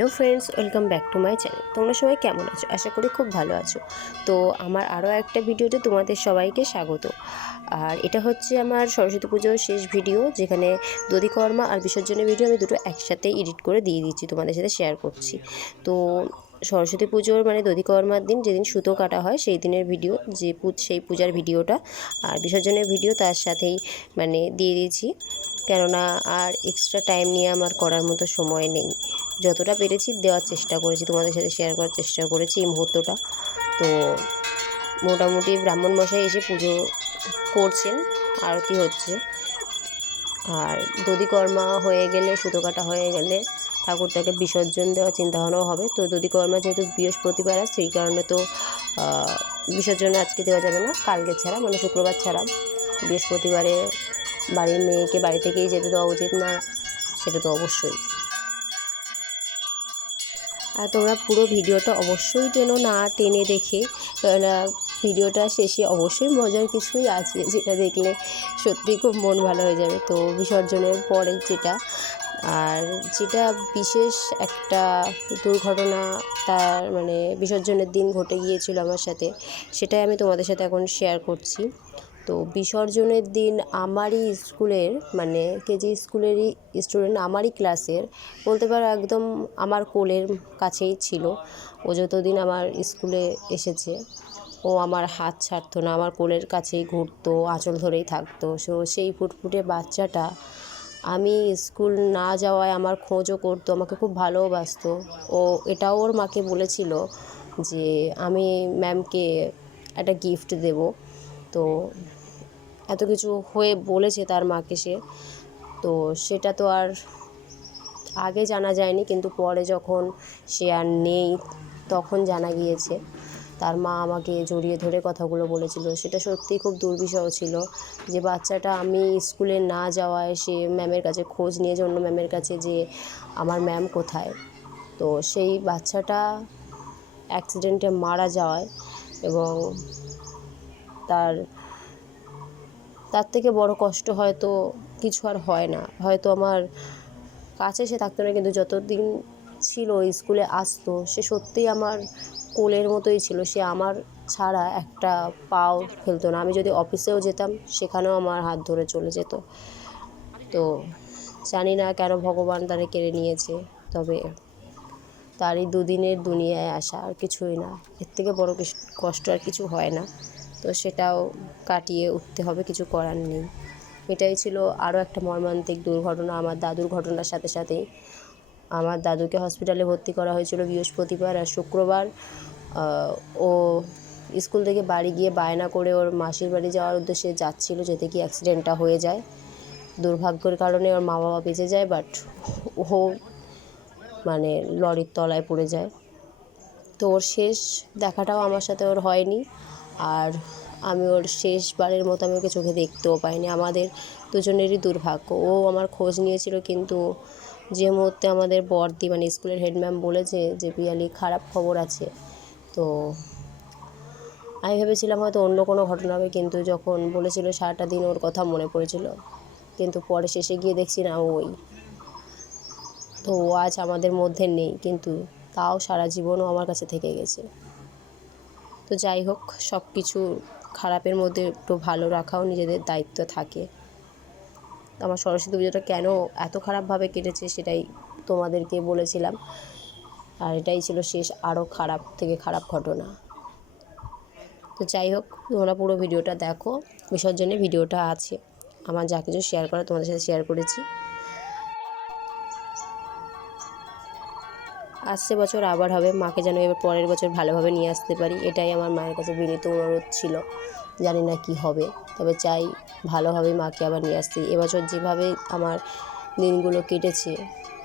Hello friends, welcome back to my channel. তোমরা সবাই কেমন আছো? আশা করি খুব ভালো আছো। তো আমার আরও একটা ভিডিওতে তোমাদের সবাইকে স্বাগত। আর এটা হচ্ছে আমার সরস্বতী পুজোর শেষ ভিডিও, যেখানে দধিকর্মা আর বিসর্জনের ভিডিও আমি দুটো একসাথে এডিট করে দিয়ে দিচ্ছি, তোমাদের সাথে শেয়ার করছি। তো সরস্বতী পুজোর মানে দধিকর্মার দিন, যেদিন সুতো কাটা হয় সেই দিনের ভিডিও, সেই পূজার ভিডিওটা, আর বিসর্জনের ভিডিও তার সাথেই মানে দিয়ে দিয়েছি। কেননা আর এক্সট্রা টাইম নিয়ে আমার করার মতো সময় নেই। যতটা পেরেছি দেওয়ার চেষ্টা করেছি, তোমাদের সাথে শেয়ার করার চেষ্টা করেছি এই মুহূর্তটা। তো মোটামুটি ব্রাহ্মণ মশাই এসে পুজো করছেন, আরতি হচ্ছে। আর দধিকর্মা হয়ে গেলে, সুতো কাটা হয়ে গেলে ঠাকুরটাকে বিসর্জন দেওয়ার চিন্তাভাবনাও হবে। তো দধিকর্মা যেহেতু বৃহস্পতিবার, আর সেই কারণে তো বিসর্জন আজকে দেওয়া যাবে না, কালকে ছাড়া, মানে শুক্রবার ছাড়া। বৃহস্পতিবারে বাড়ির মেয়েকে বাড়ি থেকেই যেতে দেওয়া উচিত না, সেটা তো অবশ্যই। আর তোমরা পুরো ভিডিওটা অবশ্যই টেনো না টেনে দেখে, কেননা ভিডিওটা শেষে অবশ্যই মজার কিছুই আছে, যেটা দেখলে সত্যি খুব মন ভালো হয়ে যাবে। তো বিসর্জনের পরে আর যেটা বিশেষ একটা দুর্ঘটনা, তার মানে বিসর্জনের দিন ঘটে গিয়েছিল আমার সাথে, সেটাই আমি তোমাদের সাথে এখন শেয়ার করছি। তো বিসর্জনের দিন আমারই স্কুলের, মানে কেজি স্কুলেরই স্টুডেন্ট, আমারই ক্লাসের বলতে পারো, একদম আমার কোলের কাছেই ছিল। ও যতদিন আমার স্কুলে এসেছে, ও আমার হাত ছাড়তো না, আমার কোলের কাছেই ঘুরতো, আঁচল ধরেই থাকতো। সেই ফুটফুটে বাচ্চাটা আমি স্কুল না যাওয়ায় আমার খোঁজও করতো, আমাকে খুব ভালোবাসতো। ও এটাও ওর মাকে বলেছিল যে আমি ম্যামকে একটা গিফট দেব। তো এত কিছু হয়ে বলেছে তার মাকে সে, তো সেটা তো আর আগে জানা যায়নি, কিন্তু পরে যখন সে আর নেই তখন জানা গিয়েছে। তার মা আমাকে জড়িয়ে ধরে কথাগুলো বলেছিল। সেটা সত্যিই খুব দুর্বিষহ ছিল, যে বাচ্চাটা আমি স্কুলে না যাওয়ায় সে ম্যামের কাছে খোঁজ নিয়েছে, অন্য ম্যামের কাছে, যে আমার ম্যাম কোথায়। তো সেই বাচ্চাটা অ্যাক্সিডেন্টে মারা যাওয়ায়, এবং তার থেকে বড় কষ্ট হয়তো কিছু আর হয় না। হয়তো আমার কাছে সে থাকতো না, কিন্তু যতদিন ছিল স্কুলে আসতো, সে সত্যিই আমার কোলের মতোই ছিল। সে আমার ছাড়া একটা পাও ফেলতো না। আমি যদি অফিসেও যেতাম, সেখানেও আমার হাত ধরে চলে যেত। তো জানি না কেন ভগবান তারে কেড়ে নিয়েছে, তবে তার এই দুদিনের দুনিয়ায় আসা, আর কিছুই না। এর থেকে বড় কষ্ট আর কিছু হয় না। তো সেটাও কাটিয়ে উঠতে হবে, কিছু করার নেই। এটাই ছিল আরও একটা মর্মান্তিক দুর্ঘটনা আমার দাদুর ঘটনার সাথে সাথেই। আমার দাদুকে হসপিটালে ভর্তি করা হয়েছিল বৃহস্পতিবার, আর শুক্রবার ও স্কুল থেকে বাড়ি গিয়ে বায়না করে ওর মাসির বাড়ি যাওয়ার উদ্দেশ্যে যাচ্ছিল, যেতে গিয়ে অ্যাক্সিডেন্টটা হয়ে যায়। দুর্ভাগ্যের কারণে ওর মা বাবা বেঁচে যায়, বাট ও মানে লরির তলায় পড়ে যায়। তো ওর শেষ দেখাটাও আমার সাথে ওর হয়নি, আর আমি ওর শেষবারের মতো আমি ওকে চোখে দেখতেও পাইনি। আমাদের দুজনেরই দুর্ভাগ্য। ও আমার খোঁজ নিয়েছিল, কিন্তু যে মুহূর্তে আমাদের বর্দি মানে স্কুলের হেডম্যাম বলেছে যে পিয়ালি খারাপ খবর আছে, তো আমি ভেবেছিলাম হয়তো অন্য কোনো ঘটনা হবে, কিন্তু যখন বলেছিল সারাটা দিন ওর কথা মনে পড়েছিল, কিন্তু পরে শেষে গিয়ে দেখছি না ওই। তো ও আজ আমাদের মধ্যে নেই, কিন্তু তাও সারা জীবনও আমার কাছে থেকে গেছে। তো যাই হোক, সব কিছু খারাপের মধ্যে একটু ভালো রাখাও নিজেদের দায়িত্ব থাকে। আমার সরস্বতী পুজোটা কেন এত খারাপভাবে কেটেছে সেটাই তোমাদেরকে বলেছিলাম, আর এটাই ছিল শেষ আরও খারাপ থেকে খারাপ ঘটনা। তো যাই হোক, তোমরা পুরো ভিডিওটা দেখো, বিসর্জনের ভিডিওটা আছে, আমার যা কিছু শেয়ার করা তোমাদের সাথে শেয়ার করেছি। আসছে বছর আবার হবে, মাকে যেন এবার পরের বছর ভালোভাবে নিয়ে আসতে পারি, এটাই আমার মায়ের কাছে বিনীত অনুরোধ ছিল। জানি না কি হবে, তবে চাই ভালোভাবে মাকে আবার নিয়ে আসতে। এবছর যেভাবে আমার দিনগুলো কেটেছে,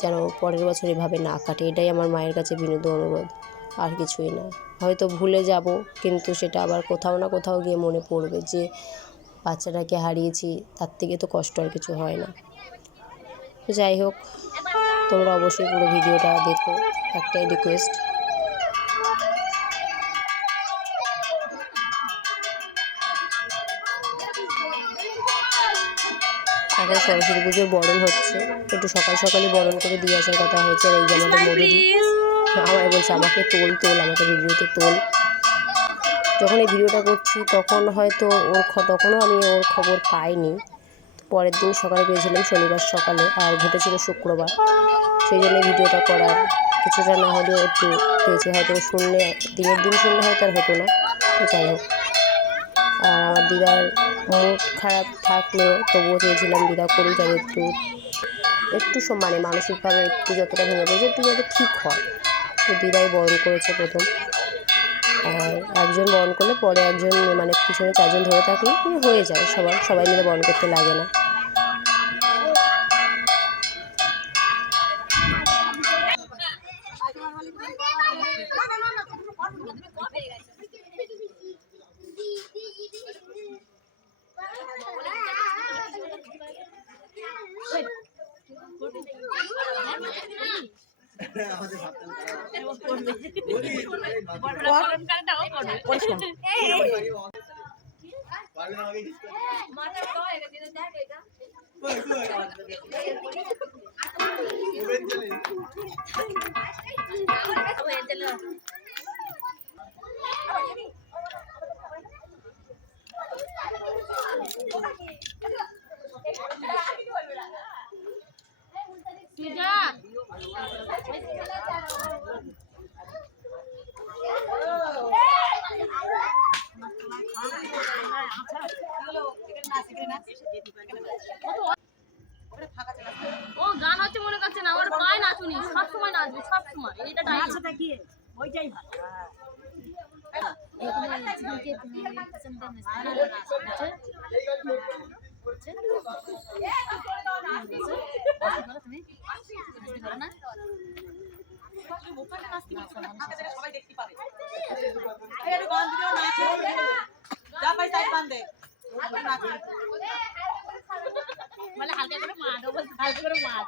যেন পরের বছর এভাবে না কাটে, এটাই আমার মায়ের কাছে বিনীত অনুরোধ, আর কিছুই না। হয়তো ভুলে যাব, কিন্তু সেটা আবার কোথাও না কোথাও গিয়ে মনে পড়বে যে বাচ্চাটাকে হারিয়েছি, তার থেকে তো কষ্ট আর কিছু হয় না। তো যাই হোক, তোমরা অবশ্যই পুরো ভিডিওটা দেখো, একটাই রিকোয়েস্ট। আর এখন সরস্বতী পুজোর বরণ হচ্ছে, একটু সকাল সকালই বরণ করে দিয়ে আসার কথা হয়েছে। আর এই যে আমাদের মধুদি আমার বলছে আমাকে তোল তোল, আমাকে ভিডিওতে তোল। যখন এই ভিডিওটা করছি তখন হয়তো তখনও আমি ওর খবর পাইনি। পরের দিন সকালে পেয়েছিলাম, শনিবার সকালে, আর ঘটেছিল শুক্রবার। সেই জন্য ভিডিওটা করার কিছুটা না হলেও একটু পেয়েছি। হয়তো শুনলে দিনের দিন শুনলে হয়তো আর হতো না, তো যাই হোক। আর আমার দিদার মুড খারাপ থাকলেও তবুও চেয়েছিলাম দিদা করি, যাতে একটু মানে মানসিকভাবে একটু যতটা ভেঙে পড়েছে একটু যাতে ঠিক হয়। তো দিদাই বরণ করেছে প্রথম। আর একজন বরণ করলে পরে একজন মানে পিছনে 4 জন ধরে থাকলে হয়ে যায়, সবাই মিলে বরণ করতে লাগে না। ও গান হচ্ছে মনে করছে না, আমার পায় নাচুনি, সবসময় নাচবে, সবসময় এটা নাচটা কি ওইটাই ভালো। মানে হালকা করে মার, হালকা করে মার।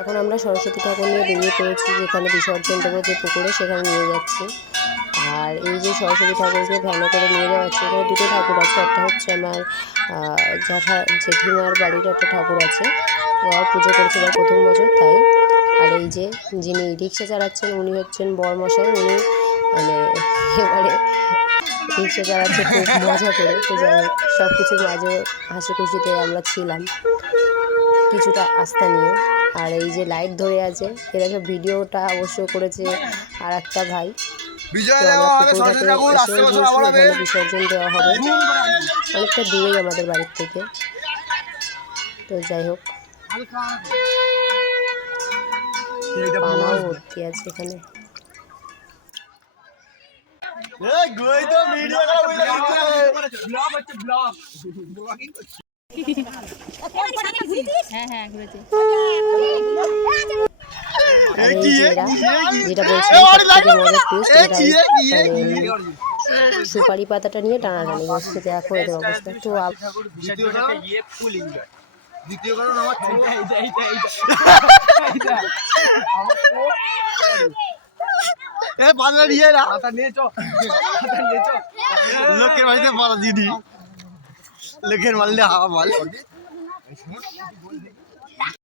এখন আমরা সরস্বতী ঠাকুর নিয়ে বেরিয়ে পড়েছি, যেখানে বিসর্জন দেবো যে পুকুরে, সেখানে নিয়ে যাচ্ছি। আর এই যে সরস্বতী ঠাকুরকে ভ্যানে করে নিয়ে যাওয়া হচ্ছে, এখানে দুটো ঠাকুর আছে। একটা হচ্ছে আমার জেঠিমার বাড়ির একটা ঠাকুর আছে, ওরা পুজো করেছে এবার প্রথম বছর, তাই। আর এই যে যিনি রিক্সা চালাচ্ছেন উনি হচ্ছেন বরমশাই, উনি মানে এবারে রিক্সা চালাচ্ছে খুব মজা করে। তো যাই হোক, সব কিছুর মাঝে হাসি খুশিতে আমরা ছিলাম কিছুটা আস্থা নিয়ে। আর এই যে লাইট ধরে আছে, এরকম ভিডিওটা অবশ্য করেছে আর একটা ভাই। বিসর্জন দেওয়া হবে অনেকটা দূরেই আমাদের বাড়ির থেকে। তো যাই হোক, পানাও ভর্তি আছে এখানে। আর এই যে যেটা বলছিলাম সবথেকে মজার টুইস্ট, সুপারি পাতাটা নিয়ে টানাটানি করছে, দেখো এদের অবস্থা। তো দ্বিতীয় কারণ আমার লোকের বাড়িতে পড়া দিদি, লোকের মারলে হাওয়া মারলে